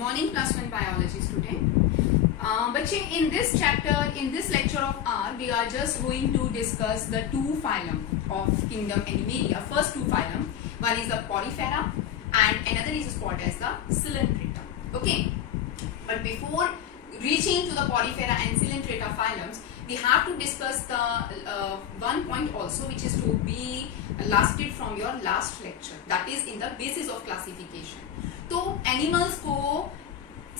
morning class 1 biology student. बच्चे in this chapter, in this lecture of R, we are just going to discuss the two phylum of kingdom Animalia. First two phylum, one is the Porifera and another is called as the Coelenterata. Okay, but before reaching to the Porifera and Coelenterata phylums, we have to discuss the one point also, which is to be lasted from your last lecture, that is in the basis of classification. तो animals को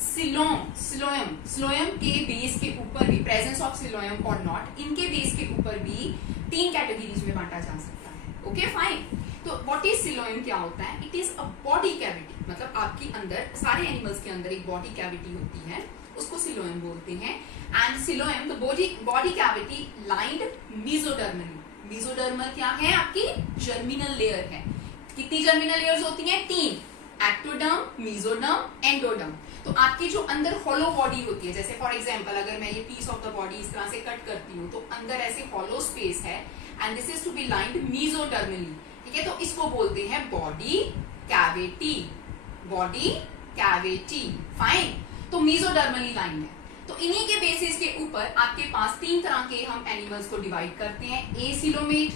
सिलोयम के base के ऊपर भी, presence of सिलोयम और not, इनके base के ऊपर भी तीन कैटेगरीज में बांटा जा सकता है. Okay fine. तो व्हाट इज सिलोयम, क्या होता है? It is a body cavity, मतलब आपके अंदर, सारे एनिमल्स के अंदर एक बॉडी कैविटी होती है, उसको सिलोयम बोलते हैं. And coelom the body cavity lined mesodermally. Mesodermal क्या है? आपकी जर्मिनल लेयर है. कितनी जर्मिनल लेयर्स होती हैं? तीन. Ectoderm, mesoderm, endoderm. तो आपकी जो अंदर हॉलो बॉडी होती है, जैसे फॉर एग्जांपल अगर मैं ये पीस ऑफ द बॉडी इस तरह से कट करती हूँ तो अंदर ऐसे हॉलो स्पेस है and this is to be lined mesodermally. ठीक है, तो इसको बोलते हैं body cavity. Body cavity. Fine. तो मेसोडर्मली लाइंड है. तो इन्हीं के बेसिस के ऊपर आपके पास तीन तरह के हम एनिमल्स को डिवाइड करते हैं. Acoelomate,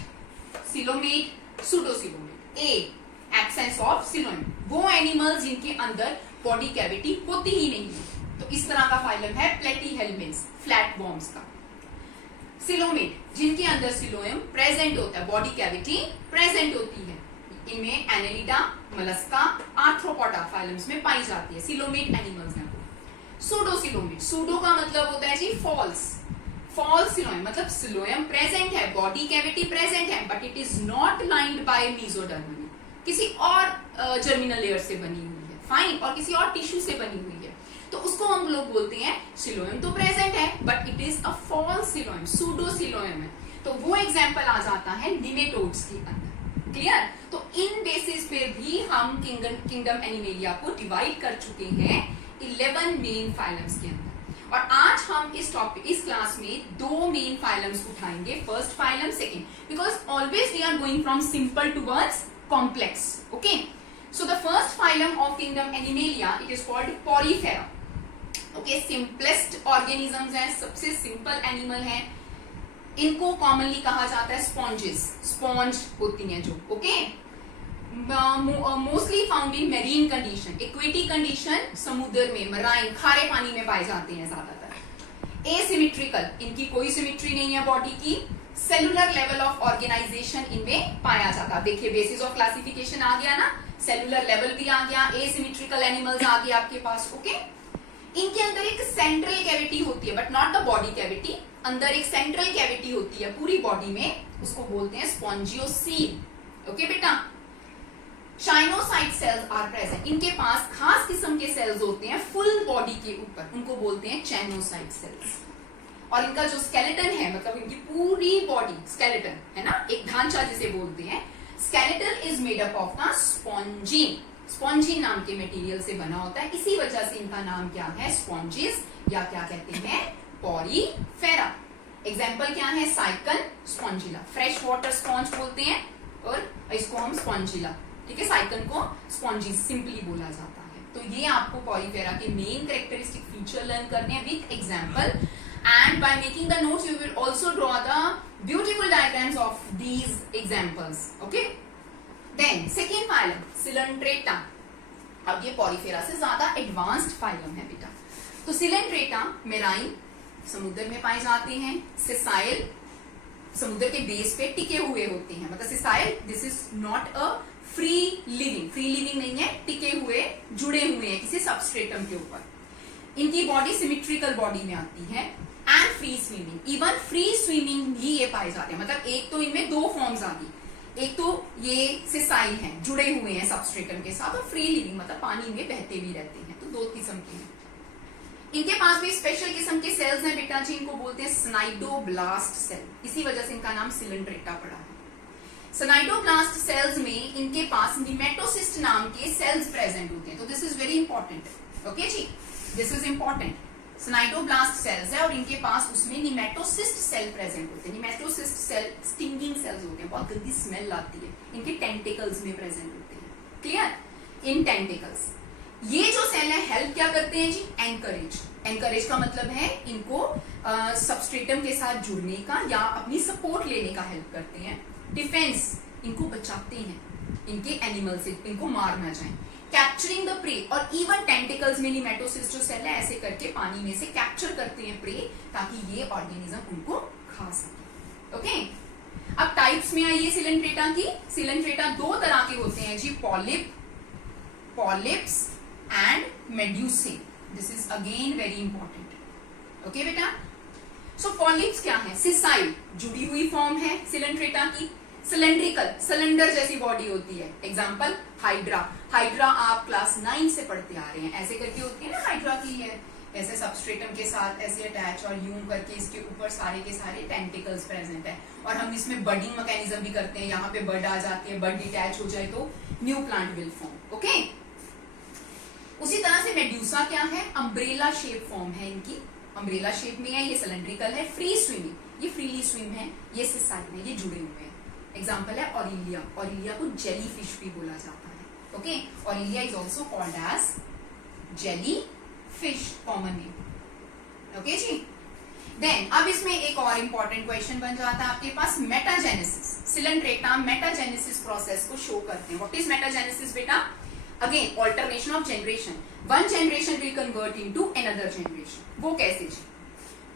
coelomate, pseudocoelomate. A absence of coelom, वो एनिमल्स जिनके अंदर बॉडी कैविटी होती ही नहीं है. तो इस तरह का फाइलम है प्लेटीहेल्मिन्स, फ्लैट वॉर्म्स का. सिलोमेट, जिनके अंदर सिलोयम प्रेजेंट होता है, बॉडी कैविटी प्रेजेंट होती है. इनमें एनेलिडा, मलस्का, आर्थ्रोपोडा फाइलम्स में पाई जाती है. सिलोमेट एनिमल्स हैं. सूडोसिलोमेट, सूडो का मतलब होता है जी फॉल्स. फॉल्स सिलोयम मतलब सिलोयम प्रेजेंट है, बॉडी कैविटी प्रेजेंट है, but it is not lined by मेसोडर्मली, किसी और जर्मिनल लेयर से बनी हुई है. फाइन. और किसी और टिश्यू से बनी हुई है, तो उसको हम लोग बोलते हैं सिलोयम तो प्रेजेंट है but it is a false coelom, pseudo coelom है. तो वो एग्जांपल आ जाता है निमेटोड्स के अंदर. क्लियर. तो इन बेसिस पे भी हम किंगडम एनिमेलिया को डिवाइड कर चुके हैं 11 मेन फाइलम्स के अंदर. और आज हम इस क्लास में दो मेन फाइलम्स उठाएंगे. First phylum, second, because always we are going from simple towards complex. Okay, so the first phylum of kingdom Animalia, it is called Porifera. Okay, simplest organisms है, सबसे simple animal है. इनको commonly कहा जाता है sponges. Sponge होती हैं जो. Okay, mostly found in marine condition. Aquatic condition, समुद्र में, marine, खारे पानी में पाए जाते हैं ज्यादातर. Asymmetrical, इनकी कोई सिमिट्री नहीं है बॉडी की. सेलुलर लेवल ऑफ ऑर्गेनाइजेशन इनमें पाया जाता है. देखिए बेसिस ऑफ क्लासिफिकेशन आ गया ना, सेलुलर लेवल भी आ गया, एसिमेट्रिकल एनिमल्स आ गए आपके पास. ओके, इनके अंदर एक सेंट्रल कैविटी होती है but not the body cavity. अंदर एक सेंट्रल कैविटी होती है पूरी बॉडी में, उसको बोलते हैं स्पॉन्जियोसील. ओके बेटा. शाइनोसाइट सेल्स आर प्रेजेंट. इनके पास खास किस्म के सेल्स होते हैं फुल बॉडी के ऊपर, उनको बोलते हैं चैनोसाइट सेल्स. और इनका जो स्केलेटन है, मतलब इनकी पूरी बॉडी स्केलेटन है ना, एक ढांचा जिसे बोलते हैं, skeleton is made up of the spongin. Spongin नाम के मटेरियल से बना होता है, इसी वजह से इनका नाम क्या है? स्पॉन्जिस, या क्या कहते हैं? पॉरीफेरा. एग्जाम्पल क्या है? साइकन, स्पॉन्जिला. फ्रेश वाटर स्पॉन्ज बोलते हैं और इसको हम स्पॉन्जिला. ठीक है, साइकन को स्पॉन्जिस सिंपली बोला जाता है. तो ये आपको पॉरीफेरा के मेन कैरेक्टरिस्टिक फीचर लर्न करने हैं with example. And by making the notes, you will also draw the beautiful diagrams of these examples. Okay? Then second phylum, Coelenterata. अब ये Porifera से ज्यादा advanced phylum है बेटा. तो Coelenterata मेराइन, समुद्र में पाए जाते हैं. Sessile, समुद्र के बेस पे टिके हुए होते हैं. मतलब Sessile, this is not a free living नहीं है, टिके हुए, जुड़े हुए हैं किसी सबस्ट्रेटम के ऊपर. इनकी बॉडी सिमेट्रिकल बॉडी में आती है. And free swimming, even free swimming भी ये पाए जाते हैं. मतलब एक तो इनमें दो फॉर्म्स आ गई, एक तो ये सिसाइल हैं, जुड़े हुए हैं सबस्ट्रेटम के साथ, और फ्री लिविंग मतलब पानी में बहते भी रहते हैं. तो दो किस्म के हैं. इनके पास भी स्पेशल किस्म के सेल्स हैं बेटा जी, इनको बोलते हैं स्नाइडोब्लास्ट सेल. इसी वजह से इनका नाम सिलेंट्रेटा पड़ा है. स्नाइडोब्लास्ट सेल्स में इनके पास निमेटोसिस्ट नाम के सेल्स प्रेजेंट होते हैं. तो this is very important. Okay जी, this is important. Cnidoblast cells है और इनके पास उसमें निमेटोसिस्ट सेल प्रेजेंट होते हैं. निमेटोसिस्ट सेल स्टिंगिंग सेल्स होते हैं, बहुत गंदी स्मेल आती है. इनके टेंटिकल्स में प्रेजेंट होते हैं. क्लियर. इन टेंटिकल्स ये जो सेल है हेल्प क्या करते हैं जी, एनकरेज। एनकरेज का मतलब है इनको सबस्ट्रेटम के साथ जुड़ने का या अपनी सपोर्ट लेने का हेल्प करते हैं। डिफेंस, इनको बचाते हैं इनके एनिमल से, इनको मार ना जाए। कैप्चरिंग द प्रे, और इवन टेंटिकल्स में नेमेटोसिस्ट जो सेल है ऐसे करके पानी में से कैप्चर करते हैं प्रे, ताकि ये ऑर्गेनिज्म उनको खा सके। ओके, अब टाइप्स में आइए सिलेंट्रेटा की। सिलेंट्रेटा दो तरह के होते हैं जी, polyps and medusae. This is again very important. Okay बेटा, सो पॉलिप्स क्या है, सिसाइल, जुड़ी हुई फॉर्म है सिलेंट्रेटा की। सिलेंड्रिकल, सिलेंडर जैसी बॉडी होती है। Example hydra. हाइड्रा आप क्लास 9 से पढ़ते आ रहे हैं, ऐसे करके होती है ना हाइड्रा की, है ऐसे सबस्ट्रेटम के साथ ऐसे अटैच और यूं करके इसके ऊपर सारे के सारे टेंटिकल्स प्रेजेंट है, और हम इसमें बडिंग मैकेनिज्म भी करते हैं। यहाँ पे बड आ जाती है, बड डिटैच हो जाए तो new plant will form. Okay, उसी तरह से मेड्यूसा क्या है, अम्ब्रेला शेप फॉर्म है इनकी, अम्ब्रेला शेप में है, ये सिलेंड्रिकल है, फ्री स्विमिंग, ये फ्रीली स्विम है, ये सिसाइल में, ये जुड़े हुए हैं। एग्जाम्पल है ऑरिलिया। ऑरिलिया को जेली फिश भी बोला जाता है। Okay, Aurelia is also called as jelly fish, common name. Okay जी, देन अब इसमें एक और इंपॉर्टेंट क्वेश्चन बन जाता है आपके पास, मेटाजेनेसिस। सिलेंट्रेटा मेटाजेनेसिस प्रोसेस को शो करते हैं। व्हाट इज मेटाजेनेसिस बेटा, again alternation of generation, one generation will convert into another generation. वो कैसे जी,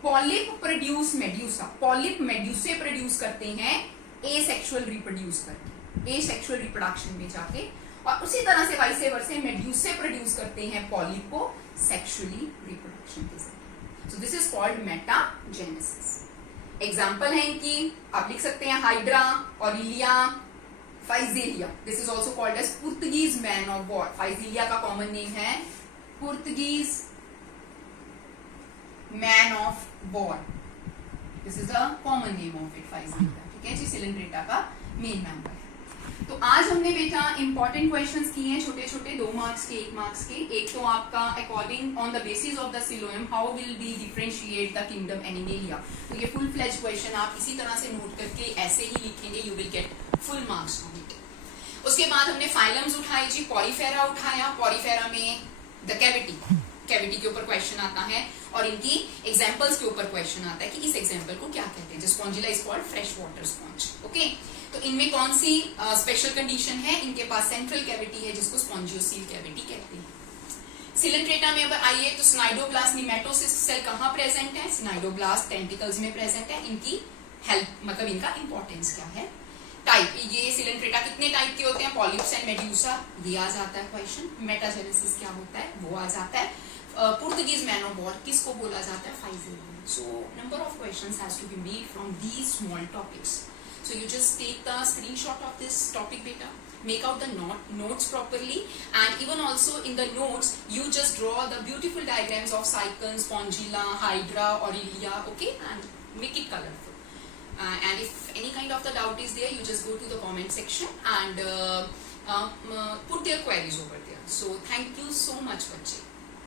polyp produce medusa, polyp medusae produce करते हैं एसेक्सुअल रिप्रोड्यूस करके, एसेक्सुअल रिप्रोडक्शन में जाके, और उसी तरह से वाइसे वर्से मेड्यूसे प्रोड्यूस करते हैं पॉलिप को सेक्सुअली रिप्रोडक्शन के जरिए। So this is called metagenesis. Example है इनकी, आप लिख सकते हैं hydra, Aurelia, Physalia. This is also called as Portuguese man of war. Physalia का कॉमन नेम है Portuguese man of war, this is the common name of it, Physalia. ठीक है जी, सिलेंड्रेटा का मेन मेंबर है। तो आज हमने बेटा इंपॉर्टेंट क्वेश्चंस किए हैं, छोटे छोटे, 2 मार्क्स के, 1 मार्क्स के। एक तो आपका according on the basis of the coelom how will be differentiate the kingdom animalia. तो ये फुल फ्लेज क्वेश्चन आप इसी तरह से नोट करके ऐसे ही लिखेंगे, you will get full marks on it. उसके बाद हमने फाइलम्स उठाए जी, पॉरीफेरा उठाया। पॉरीफेरा में द कैविटी, कैविटी के ऊपर क्वेश्चन आता है, और इनकी एग्जांपल्स के ऊपर क्वेश्चन आता है कि इस एग्जांपल को क्या कहते हैं। Spongilla is called fresh water sponge. Okay, तो इनमें कौन सी स्पेशल कंडीशन है, इनके पास सेंट्रल कैविटी है जिसको स्पॉन्जियोसील कैविटी कहते हैं। सिलेंट्रेटा में अगर आइए तो स्नाइडोब्लास्ट निमेटोसिस्ट सेल कहाँ प्रेजेंट है, स्नाइडोब्लास्ट टेंटिकल्स में प्रेजेंट है। इनकी हेल्प मतलब इनका इंपॉर्टेंस क्या है। टाइप, ये सिलेंट्रेटा कितने टाइप के होते हैं, पॉलिप्स एंड मेड्यूसा, ये आ जाता है क्वेश्चन। मेटाजेनेसिस क्या होता है वो आ जाता है। पुर्तगीज मैन ऑफ वॉर किसको बोला जाता है, Physalia. So number of questions has to be made from these small topics. So you just take the screenshot of this topic beta, make out the notes properly, and even also in the notes you just draw the beautiful diagrams of cycon, spongilla, hydra, aurelia, okay, and make it colorful. And if any kind of the doubt is there, you just go to the comment section and put their queries over there. So thank you so much, bache.